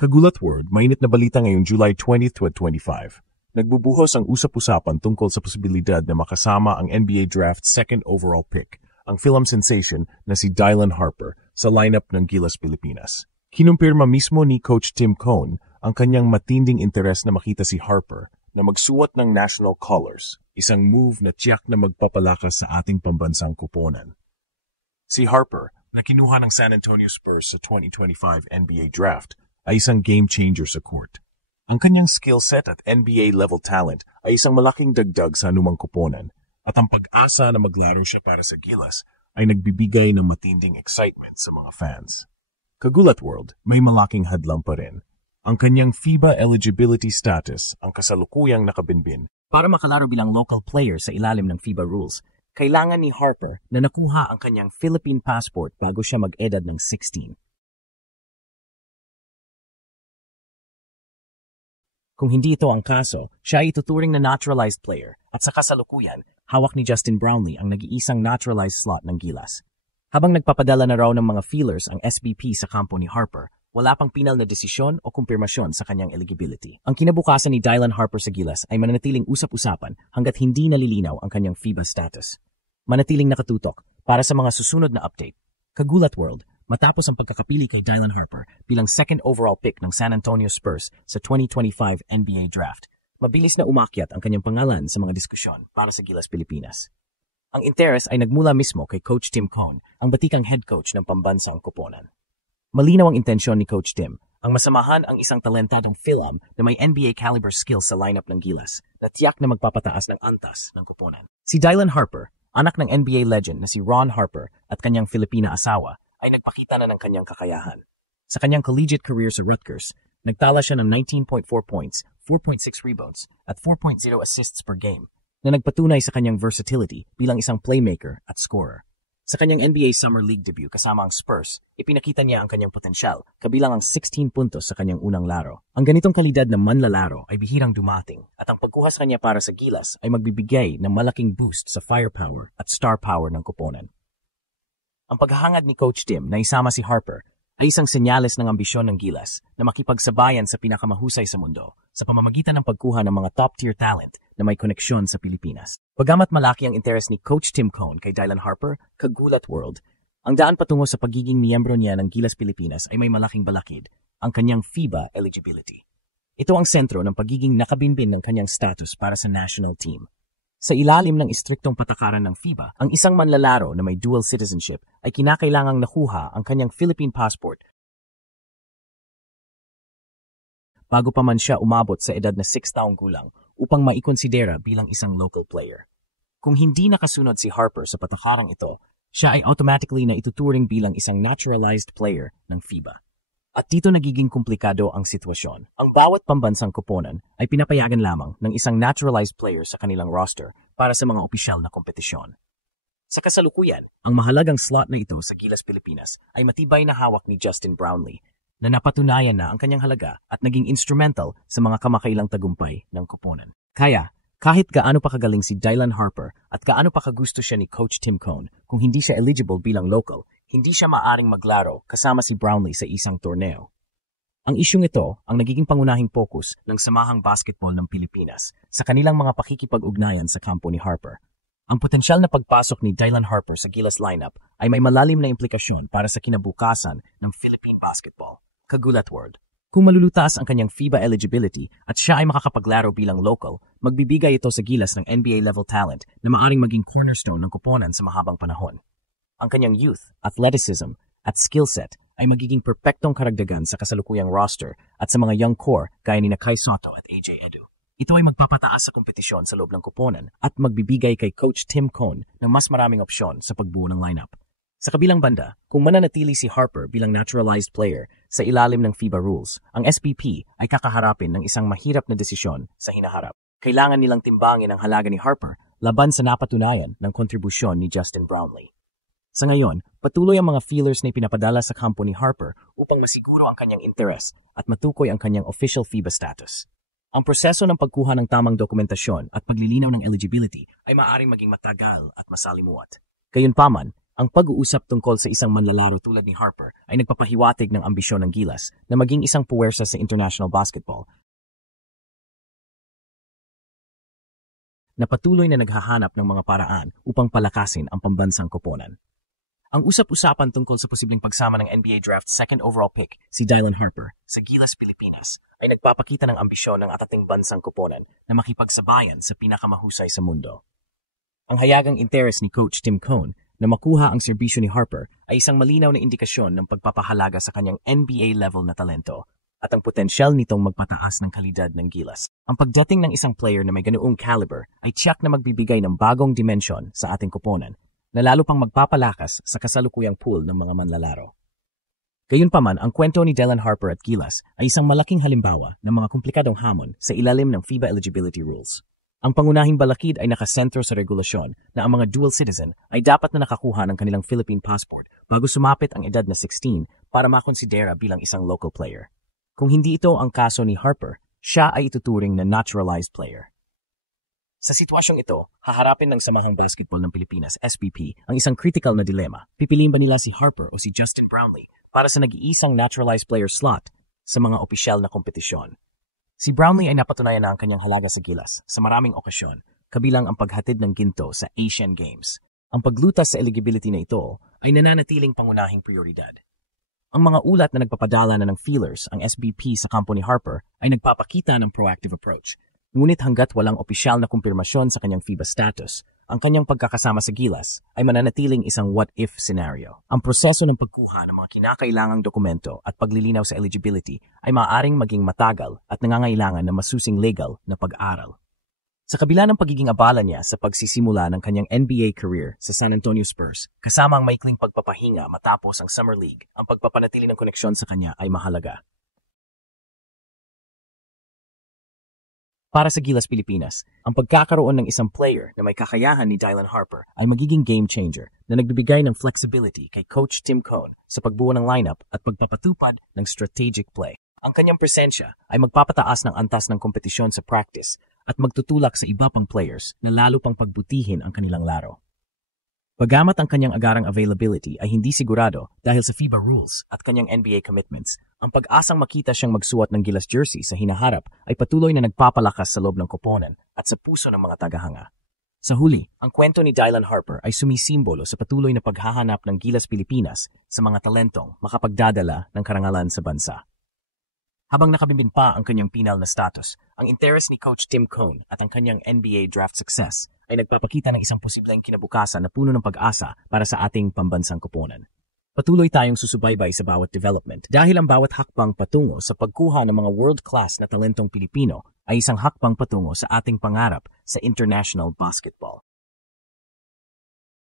Kagulat World, mainit na balita ngayong July 20, 2025. Nagbubuhos ang usap-usapan tungkol sa posibilidad na makasama ang NBA Draft second overall pick, ang film sensation na si Dylan Harper sa lineup ng Gilas Pilipinas. Kinumpirma mismo ni Coach Tim Cone ang kanyang matinding interes na makita si Harper na magsuot ng national colors, isang move na tiyak na magpapalakas sa ating pambansang kuponan. Si Harper, na kinuha ng San Antonio Spurs sa 2025 NBA Draft, ay isang game changer sa court. Ang kanyang skill set at NBA-level talent ay isang malaking dagdag sa anumang kuponan at ang pag-asa na maglaro siya para sa Gilas ay nagbibigay ng matinding excitement sa mga fans. Kagulat World, may malaking hadlang pa rin. Ang kanyang FIBA eligibility status ang kasalukuyang nakabinbin. Para makalaro bilang local player sa ilalim ng FIBA rules, kailangan ni Harper na nakuha ang kanyang Philippine passport bago siya mag-edad ng 16. Kung hindi ito ang kaso, siya ay ituturing na naturalized player at sa kasalukuyan, hawak ni Justin Brownlee ang nag-iisang naturalized slot ng Gilas. Habang nagpapadala na raw ng mga feelers ang SBP sa kampo ni Harper, wala pang pinal na desisyon o kumpirmasyon sa kanyang eligibility. Ang kinabukasan ni Dylan Harper sa Gilas ay mananatiling usap-usapan hanggat hindi nalilinaw ang kanyang FIBA status. Manatiling nakatutok para sa mga susunod na update. Kagulat World, matapos ang pagkakapili kay Dylan Harper bilang second overall pick ng San Antonio Spurs sa 2025 NBA Draft, mabilis na umakyat ang kanyang pangalan sa mga diskusyon para sa Gilas Pilipinas. Ang interes ay nagmula mismo kay Coach Tim Cone, ang batikang head coach ng pambansang kuponan. Malinaw ang intensyon ni Coach Tim, ang masamahan ang isang talentadong film na may NBA caliber skills sa lineup ng Gilas na tiyak na magpapataas ng antas ng kuponan. Si Dylan Harper, anak ng NBA legend na si Ron Harper at kanyang Filipina asawa, ay nagpakita na ng kanyang kakayahan. Sa kanyang collegiate career sa Rutgers, nagtala siya ng 19.4 points, 4.6 rebounds, at 4.0 assists per game na nagpatunay sa kanyang versatility bilang isang playmaker at scorer. Sa kanyang NBA Summer League debut kasama ang Spurs, ipinakita niya ang kanyang potensyal, kabilang ang 16 puntos sa kanyang unang laro. Ang ganitong kalidad na manlalaro ay bihirang dumating at ang pagkuha sa kanya para sa Gilas ay magbibigay ng malaking boost sa firepower at star power ng kuponan. Ang paghahangad ni Coach Tim na isama si Harper ay isang senyales ng ambisyon ng Gilas na makipagsabayan sa pinakamahusay sa mundo sa pamamagitan ng pagkuha ng mga top-tier talent na may koneksyon sa Pilipinas. Bagamat malaki ang interes ni Coach Tim Cone kay Dylan Harper, Kagulat World, ang daan patungo sa pagiging miyembro niya ng Gilas Pilipinas ay may malaking balakid, ang kanyang FIBA eligibility. Ito ang sentro ng pagiging nakabinbin ng kanyang status para sa national team. Sa ilalim ng istriktong patakaran ng FIBA, ang isang manlalaro na may dual citizenship ay kinakailangang nakuha ang kanyang Philippine passport bago pa man siya umabot sa edad na 6 taong gulang upang maikonsidera bilang isang local player. Kung hindi nakasunod si Harper sa patakarang ito, siya ay automatically na ituturing bilang isang naturalized player ng FIBA. At dito nagiging komplikado ang sitwasyon. Ang bawat pambansang kuponan ay pinapayagan lamang ng isang naturalized player sa kanilang roster para sa mga opisyal na kompetisyon. Sa kasalukuyan, ang mahalagang slot na ito sa Gilas Pilipinas ay matibay na hawak ni Justin Brownlee na napatunayan na ang kanyang halaga at naging instrumental sa mga kamakailang tagumpay ng kuponan. Kaya, kahit gaano pa kagaling si Dylan Harper at gaano pa kagusto siya ni Coach Tim Cone, kung hindi siya eligible bilang local, hindi siya maaring maglaro kasama si Brownlee sa isang torneo. Ang isyung ito ang nagiging pangunahing focus ng Samahang Basketball ng Pilipinas sa kanilang mga pakikipag-ugnayan sa kampo ni Harper. Ang potensyal na pagpasok ni Dylan Harper sa Gilas lineup ay may malalim na implikasyon para sa kinabukasan ng Philippine basketball. Kagulat World. Kung malulutas ang kanyang FIBA eligibility at siya ay makakapaglaro bilang local, magbibigay ito sa Gilas ng NBA-level talent na maaring maging cornerstone ng kuponan sa mahabang panahon. Ang kanyang youth, athleticism, at skill set ay magiging perpektong karagdagan sa kasalukuyang roster at sa mga young core gaya ni Kai Sotto at AJ Edu. Ito ay magpapataas sa kompetisyon sa loob ng kuponan at magbibigay kay Coach Tim Cone ng mas maraming opsyon sa pagbuo ng lineup. Sa kabilang banda, kung mananatili si Harper bilang naturalized player sa ilalim ng FIBA rules, ang SPP ay kakaharapin ng isang mahirap na desisyon sa hinaharap. Kailangan nilang timbangin ang halaga ni Harper laban sa napatunayan ng kontribusyon ni Justin Brownlee. Sa ngayon, patuloy ang mga feelers na ipinapadala sa kampo ni Harper upang masiguro ang kanyang interes at matukoy ang kanyang official FIBA status. Ang proseso ng pagkuha ng tamang dokumentasyon at paglilinaw ng eligibility ay maaaring maging matagal at masalimuot. Gayunpaman, Ang pag-uusap tungkol sa isang manlalaro tulad ni Harper ay nagpapahiwatig ng ambisyon ng Gilas na maging isang puwersa sa international basketball na patuloy na naghahanap ng mga paraan upang palakasin ang pambansang koponan. Ang usap-usapan tungkol sa posibleng pagsama ng NBA Draft second overall pick si Dylan Harper sa Gilas Pilipinas ay nagpapakita ng ambisyon ng atating bansang koponan na makipagsabayan sa pinakamahusay sa mundo. Ang hayagang interes ni Coach Tim Cone na makuha ang serbisyo ni Harper ay isang malinaw na indikasyon ng pagpapahalaga sa kanyang NBA-level na talento at ang potensyal nitong magpataas ng kalidad ng Gilas. Ang pagdating ng isang player na may ganoong caliber ay tiyak na magbibigay ng bagong dimensyon sa ating koponan na lalo pang magpapalakas sa kasalukuyang pool ng mga manlalaro. Gayunpaman, ang kwento ni Dylan Harper at Gilas ay isang malaking halimbawa ng mga komplikadong hamon sa ilalim ng FIBA eligibility rules. Ang pangunahing balakid ay nakasentro sa regulasyon na ang mga dual citizen ay dapat na nakakuha ng kanilang Philippine passport bago sumapit ang edad na 16 para makonsidera bilang isang local player. Kung hindi ito ang kaso ni Harper, siya ay ituturing na naturalized player. Sa sitwasyong ito, haharapin ng Samahang Basketball ng Pilipinas, SBP, ang isang critical na dilema. Pipiliin ba nila si Harper o si Justin Brownlee para sa nag-iisang naturalized player slot sa mga opisyal na kompetisyon? Si Brownlee ay napatunayan na ang kanyang halaga sa Gilas sa maraming okasyon, kabilang ang paghatid ng ginto sa Asian Games. Ang paglutas sa eligibility na ito ay nananatiling pangunahing prioridad. Ang mga ulat na nagpapadala na ng feelers ang SBP sa kampo ni Harper ay nagpapakita ng proactive approach. Ngunit hanggat walang opisyal na kumpirmasyon sa kanyang FIBA status, ang kanyang pagkakasama sa Gilas ay mananatiling isang what-if scenario. Ang proseso ng pagkuha ng mga kinakailangang dokumento at paglilinaw sa eligibility ay maaaring maging matagal at nangangailangan ng masusing legal na pag-aral. Sa kabila ng pagiging abala niya sa pagsisimula ng kanyang NBA career sa San Antonio Spurs, kasama ang maikling pagpapahinga matapos ang Summer League, ang pagpapanatili ng koneksyon sa kanya ay mahalaga. Para sa Gilas Pilipinas, ang pagkakaroon ng isang player na may kakayahan ni Dylan Harper ay magiging game changer na nagbibigay ng flexibility kay Coach Tim Cone sa pagbuo ng lineup at pagpapatupad ng strategic play. Ang kanyang presensya ay magpapataas ng antas ng kompetisyon sa practice at magtutulak sa iba pang players na lalo pang pagbutihin ang kanilang laro. Bagamat ang kanyang agarang availability ay hindi sigurado dahil sa FIBA rules at kanyang NBA commitments, ang pag-asang makita siyang magsuot ng Gilas jersey sa hinaharap ay patuloy na nagpapalakas sa loob ng koponan at sa puso ng mga tagahanga. Sa huli, ang kwento ni Dylan Harper ay sumisimbolo sa patuloy na paghahanap ng Gilas Pilipinas sa mga talentong makapagdadala ng karangalan sa bansa. Habang nakabimbing pa ang kanyang pinal na status, ang interes ni Coach Tim Cone at ang kanyang NBA draft success ay nagpapakita ng isang posibleng kinabukasan na puno ng pag-asa para sa ating pambansang koponan. Patuloy tayong susubaybay sa bawat development dahil ang bawat hakbang patungo sa pagkuha ng mga world-class na talentong Pilipino ay isang hakbang patungo sa ating pangarap sa international basketball.